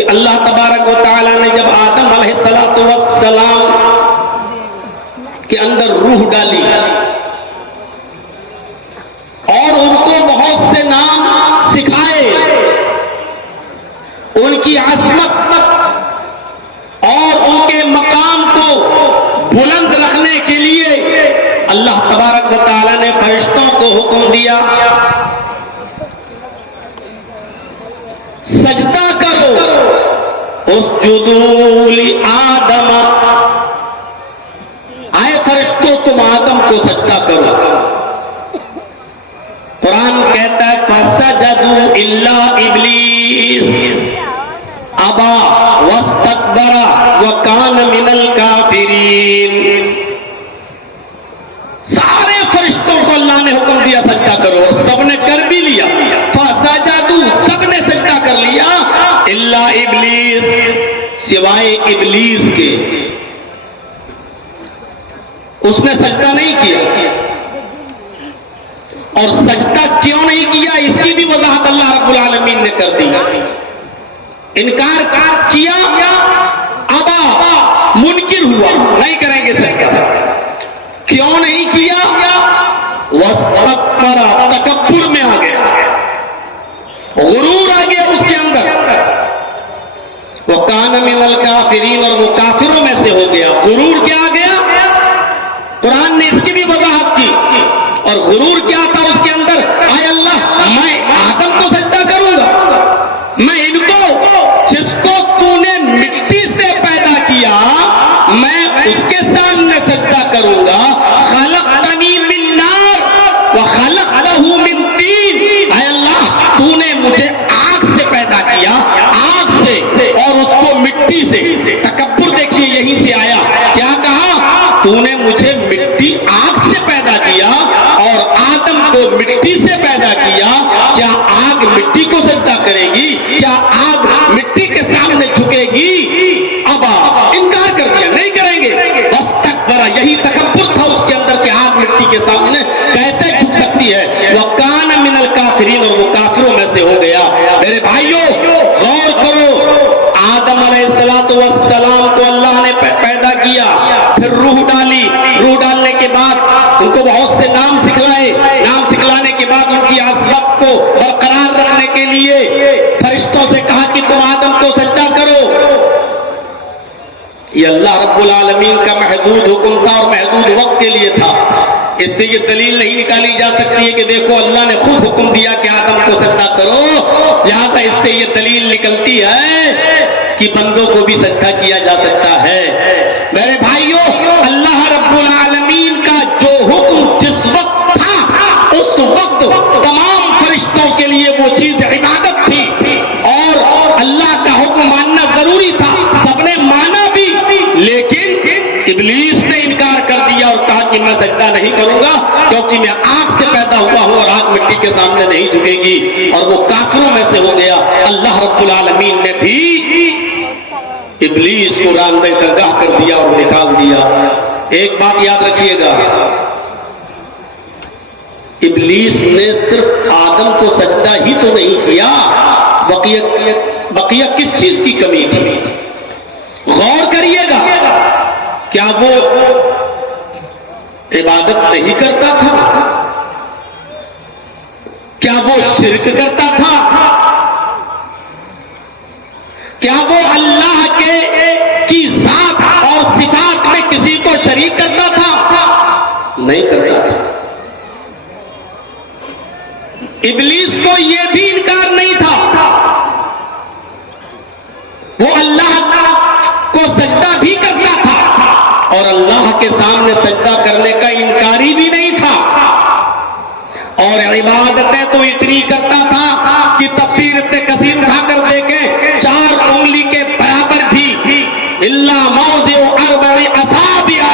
کہ اللہ تبارک و تعالیٰ نے جب آدم علیہ السلام کے اندر روح ڈالی اور ان کو بہت سے نام سکھائے، ان کی عظمت اور ان کے مقام کو بلند رکھنے کے لیے اللہ تبارک و تعالیٰ نے فرشتوں کو حکم دیا سجدہ کرو، اسجدوا لآدم، آئے فرشتوں تم آدم کو سجدہ کرو۔ قرآن کہتا ہے فسجدوا الا ابلیس ابا واستکبر وکان من الکافرین، سارے فرشتوں کو اللہ نے حکم دیا سجدہ کرو اور سب نے کر بھی لیا، فسجدوا سب نے سجدہ کر لیا الا ابلیس سوائے ابلیس کے، اس نے سجدہ نہیں کیا۔ اور سجدہ کیوں نہیں کیا اس کی بھی وضاحت اللہ رب العالمین نے کر دی، انکار کیا، ابا منکر ہوا، نہیں کریں گے سجدہ۔ کیوں نہیں کیا؟ واستکبر، تکبر میں آ گیا، غرور آ گیا اس کے اندر، وکان من الکافرین، اور وہ کافروں میں سے ہو گیا۔ غرور کیا آ گیا؟ قرآن نے اس کی بھی وضاحت کی۔ اور غرور کیا تھا اس کے اندر؟ اے اللہ میں آدم کو سجدہ کروں گا، میں ان کو جس کو تو نے مٹی سے پیدا کیا میں اس کے سامنے سجدہ کروں گا۔ خلقتنی من نار وخلقتہ من طین، اے اللہ تو نے مجھے آگ سے پیدا کیا، آگ سے، اور اس کو مٹی سے۔ تکبر دیکھیے یہیں سے آیا، کیا کہا؟ تو نے مجھے مٹی آگ سے پیدا کیا اور آدم کو مٹی سے پیدا کیا، کیا آگ مٹی کو سجدہ کرے گی؟ کیا آگ مٹی کے سامنے جھکے گی؟ ابا انکار کر دیا، نہیں کریں گے۔ واستکبر، یہی تکبر تھا اس کے اندر کہ آگ مٹی کے سامنے کیسے جھک سکتی ہے۔ وکان من الکافرین، اور وہ کافروں میں سے ہو گیا۔ میرے بھائیوں غور کرو، آدم علیہ السلام کو اللہ نے پیدا کیا، پھر روح ڈالی، روح ڈالنے کے بعد ان کو بہت سے نام سکھلائے، نام سکھلانے کے بعد ان کی عظمت کو برقرار رکھنے کے لیے فرشتوں سے کہا کہ تم آدم کو سجدہ کرو۔ یہ اللہ رب العالمین کا محدود حکم تھا اور محدود وقت کے لیے تھا۔ اس سے یہ دلیل نہیں نکالی جا سکتی ہے کہ دیکھو اللہ نے خود حکم دیا کہ آدم کو سجدہ کرو، لہٰذا اس سے یہ دلیل نکلتی ہے کہ بندوں کو بھی سجدہ کیا جا سکتا ہے۔ میرے بھائیوں اللہ رب العالمین کا جو حکم جس وقت تھا اس وقت تمام فرشتوں کے لیے وہ چیز عبادت تھی اور اللہ کا حکم ماننا ضروری تھا، سب نے مانا بھی، لیکن ابلیس نے انکار کر دیا اور کہا کہ میں سجدہ نہیں کروں گا کیونکہ میں آگ سے پیدا ہوا ہوں اور آگ مٹی کے سامنے نہیں جھکے گی، اور وہ کافروں میں سے ہو گیا۔ اللہ رب العالمین نے بھی ابلیس کو راندہ درگاہ کر دیا اور نکال دیا۔ ایک بات یاد رکھیے گا، ابلیس نے صرف آدم کو سجدہ ہی تو نہیں کیا، بقیہ کس چیز کی کمی تھی؟ غور کریے گا، کیا وہ عبادت نہیں کرتا تھا؟ کیا وہ شرک کرتا تھا؟ کیا وہ اللہ کی ذات اور صفات میں کسی کو شریک کرتا تھا؟ نہیں کرتا تھا۔ ابلیس کو یہ بھی انکار نہیں تھا، وہ اللہ کو سجدہ بھی کرتا تھا اور اللہ کے سامنے سجدہ کرنے کا انکاری بھی نہیں تھا، اور عبادتیں تو اتنی کرتا تھا کہ تفسیر ابن کثیر اٹھا کر دیکھیں، 4 انگلی کے برابر بھی الا موضع 4 اصابع،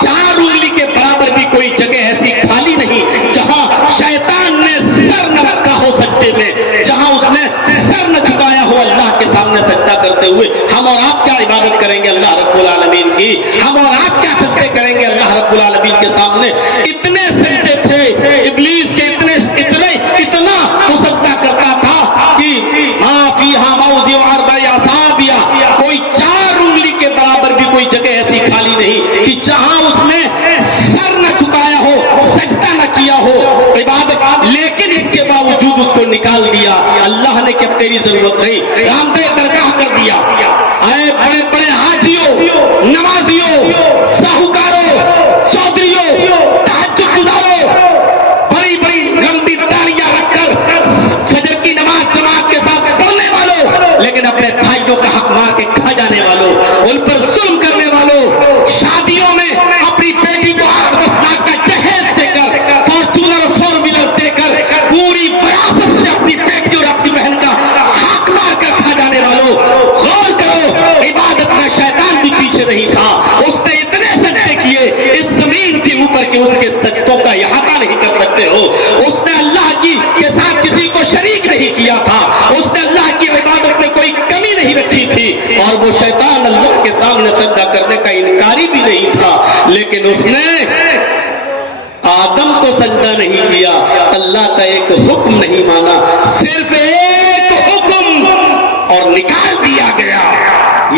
4 انگلی کے برابر بھی کوئی جگہ ایسی خالی نہیں جہاں شیطان نے سر نہ رکھا ہو سجدے میں، جہاں اس نے سر نہ جھکایا ہو اللہ کے سامنے سجدہ کرتے ہوئے۔ ہم اور آپ کیا عبادت کریں گے اللہ رب العالمین کی؟ ہم اور آپ کیا سجدے کریں گے اللہ رب العالمین کے سامنے؟ اتنے سجدے تھے ابلیس کے، اتنا وہ سجدہ کرتا تھا کہ ما فیہا موضع 4 اصابع، نکال دیا اللہ نے کہ تیری ضرورت نہیں، راندے درگاہ کر دیا۔ اے بڑے بڑے حاجیوں، نمازیوں، ساہوکاروں، چودھریوں، تہجد گزاروں، بڑی بڑی لمبی داڑیاں رکھ کر فجر کی نماز جماعت کے ساتھ پڑھنے والوں، لیکن اپنے بھائیوں کا حق مار کے کھا جانے والوں، ان پر ظلم کرنے والوں، شادیوں میں اپنی بیٹی کو 8-10 لاکھ کا جہیز دے کر، فارچونر 4 ویلر دے کر، پوری وراثت سے اپنی بیٹی اور اپنی بہن کا حق مار کر کھا جانے والوں، غور کرو، عبادت میں شیطان بھی پیچھے نہیں تھا۔ اس نے اتنے سجدے کیے اس زمین کے اوپر کہ اس کے سجدوں کا احاطہ نہیں کر سکتے ہو۔ اس نے اللہ کی کے ساتھ کسی کو شریک نہیں کیا تھا، اس نے اللہ کی عبادت میں کوئی کمی نہیں رکھی تھی، اور وہ شیطان اللہ کے سامنے سجدہ کرنے کا انکاری بھی نہیں تھا، لیکن اس نے آدم کو سجدہ نہیں کیا، اللہ کا ایک حکم نہیں مانا، صرف ایک حکم اور نکال دیا گیا۔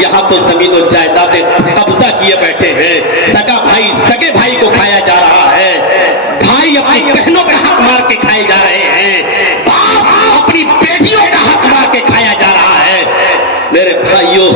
یہاں تو زمین و جائیدادیں قبضہ کیے بیٹھے ہیں، سگا بھائی سگے بھائی کو کھایا جا رہا ہے، بھائی اپنی بہنوں کا حق مار کے کھائے جا رہے ہیں، باپ اپنی بیٹیوں کا حق مار کے کھایا جا رہا ہے۔ میرے بھائیوں،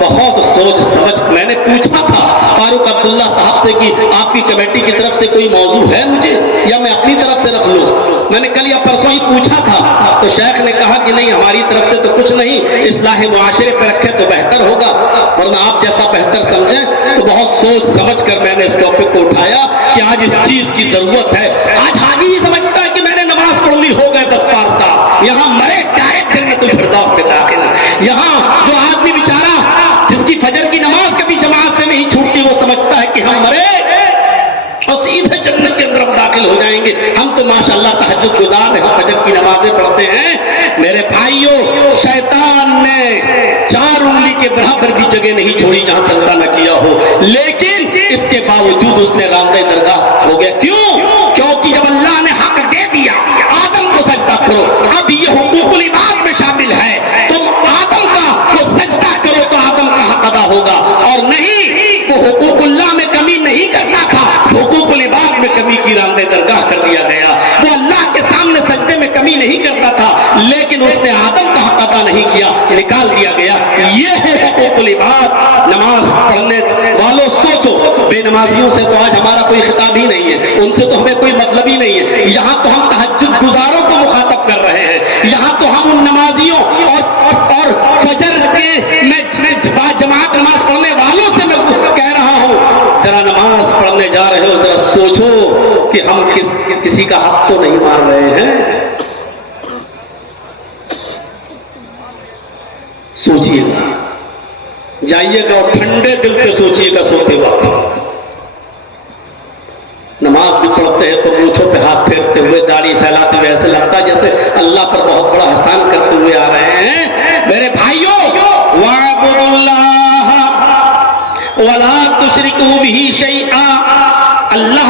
بہت سوچ سمجھ میں نے پوچھا تھا فاروق عبداللہ صاحب سے کہ آپ کی کمیٹی کی طرف سے کوئی موضوع ہے مجھے یا میں اپنی طرف سے رکھ لوں؟ میں نے کل یا پرسوں ہی پوچھا تھا تو شیخ نے کہا کہ نہیں، ہماری طرف سے تو کچھ نہیں، اصلاح معاشرے پہ رکھے تو بہتر ہوگا، ورنہ آپ جیسا بہتر سمجھیں۔ تو بہت سوچ سمجھ کر میں نے اس ٹاپک کو اٹھایا کہ آج اس چیز کی ضرورت ہے۔ آج حاجی سمجھتا ہے کہ میں نے نماز پڑھ لی، ہو گئے بس پار صاحب، یہاں مرے ڈائریکٹ جنت الفردوس میں داخل۔ یہاں جو آدمی بیچارہ جس کی فجر کی نماز کبھی جماعت سے نہیں چھوٹتی، وہ سمجھتا ہے کہ ہم مرے اور سیدھے جنت کے اندر ہم داخل ہو جائیں گے۔ ہم تو ماشاءاللہ تہجد گزار ہیں، فجر کی نمازیں پڑھتے ہیں۔ میرے بھائیوں، شیطان نے 4 انگلی کے برابر بھی جگہ نہیں چھوڑی جہاں سجدہ نہ کیا ہو، لیکن اس کے باوجود اس نے راندے درگاہ ہو گیا۔ کیوں؟ کیونکہ جب اللہ نے حق دے دیا آدم کو سجدہ کرو، اب یہ حقوق العباد میں شامل ہے، تم آدم کا وہ سجدہ کرو تو آدم کا حق ادا ہوگا، اور نہیں وہ حقوق اللہ میں کمی نہیں کرتا تھا، حقوق العباد میں کمی کی، راندے درگاہ کر دیا گیا۔ وہ اللہ کے سامنے سجدے میں کمی نہیں کرتا تھا، لیکن اس نے آدم کا حق ادا نہیں کیا، نکال دیا گیا۔ یہ ہے حقوق العباد۔ نماز پڑھنے والوں سوچو، بے نمازیوں سے تو آج ہمارا کوئی خطاب ہی نہیں ہے، ان سے تو ہمیں کوئی مطلب ہی نہیں ہے۔ یہاں تو ہم تہجد گزاروں کو مخاطب کر رہے ہیں، یہاں تو ہم ان نمازیوں اور فجر کے میں جماعت نماز پڑھنے والوں سے میں کہہ رہا ہوں، ذرا نماز پڑھنے جا رہے ہو، ذرا سوچو کہ ہم کسی کا حق تو نہیں مار رہے ہیں۔ سوچئے گا، جائیے گا اور ٹھنڈے دل سے سوچئے گا سوتے وقت۔ نماز بھی پڑھتے ہیں تو مونچھوں پہ ہاتھ پھیرتے ہوئے، داڑھی سہلاتے ہوئے، ایسے لگتا ہے جیسے اللہ پر بہت بڑا احسان کرتے ہوئے آ رہے ہیں۔ میرے بھائیوں، وَاعْبُدُوا اللَّهَ وَلَا تُشْرِكُوا بِهِ شَيْئًا، اللہ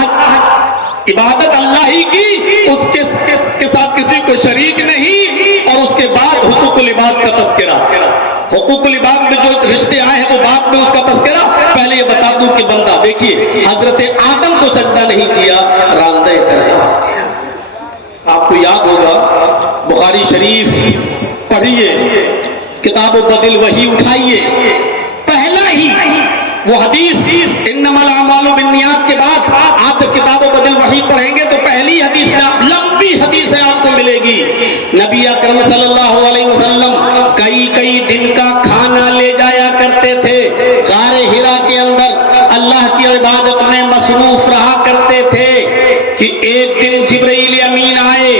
عبادت اللہ ہی کی، اس کے ساتھ کسی کو شریک نہیں، اور اس کے بعد حقوق العباد کا تذکرہ۔ حقوق العباد میں جو رشتے آئے ہیں وہ بعد میں اس کا تذکرہ۔ پہلے یہ بتا دوں کہ بندہ دیکھیے، حضرت آدم کو سجدہ نہیں کیا، راندہ درگاہ کیا۔ آپ کو یاد ہوگا بخاری شریف پڑھیے، کتاب بدل وحی اٹھائیے، پہلا ہی وہ حدیث انما الاعمال بالنیات کے بعد آپ جب کتاب بدل وحی پڑھیں گے تو پہلی حدیث میں لمبی حدیث آپ کو ملے گی۔ نبی اکرم صلی اللہ علیہ وسلم کئی دن کا کھانا لے جایا کرتے تھے، غار حرا کے اندر اللہ کی عبادت میں مصروف رہا کرتے تھے کہ ایک دن جبرائیل امین آئے،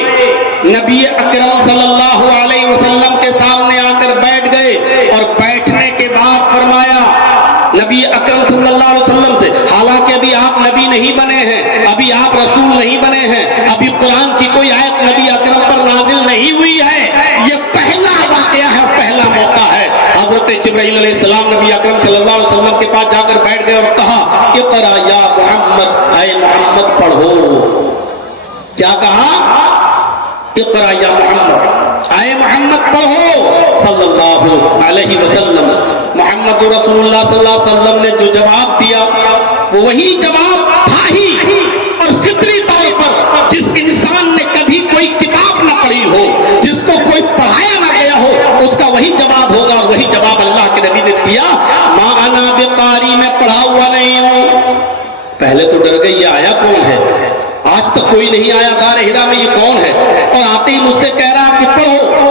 نبی اکرم صلی اللہ علیہ وسلم کے سامنے آ کر بیٹھ گئے، اور بیٹھنے کے بعد فرمایا نبی اکرم صلی اللہ علیہ وسلم سے، حالانکہ ابھی آپ نبی نہیں بنے ہیں، ابھی آپ رسول نہیں بنے ہیں، ابھی قرآن کی کوئی آیت نبی اکرم پر نازل نہیں ہوئی ہے، یہ پہلا واقعہ ہے، پہلا موقع ہے۔ حضرت جبرائیل علیہ السلام نبی اکرم صلی اللہ علیہ وسلم کے پاس جا کر بیٹھ گئے اور کہا، اقرا یا محمد، اے محمد پڑھو۔ کیا کہا؟ اقرا یا محمد، اے محمد پڑھو صلی اللہ علیہ وسلم۔ محمد رسول اللہ صلی اللہ علیہ وسلم نے جو جواب دیا وہ وہی جواب تھا ہی، اور فطری طور پر جس انسان نے کبھی کوئی کتاب نہ پڑھی ہو، جس پہلے تو ڈر گئی یہ آیا کون ہے، آج تک کوئی نہیں آیا غار ہرا میں، یہ کون ہے؟ اور آتے ہی مجھ سے کہہ رہا کہ پڑھو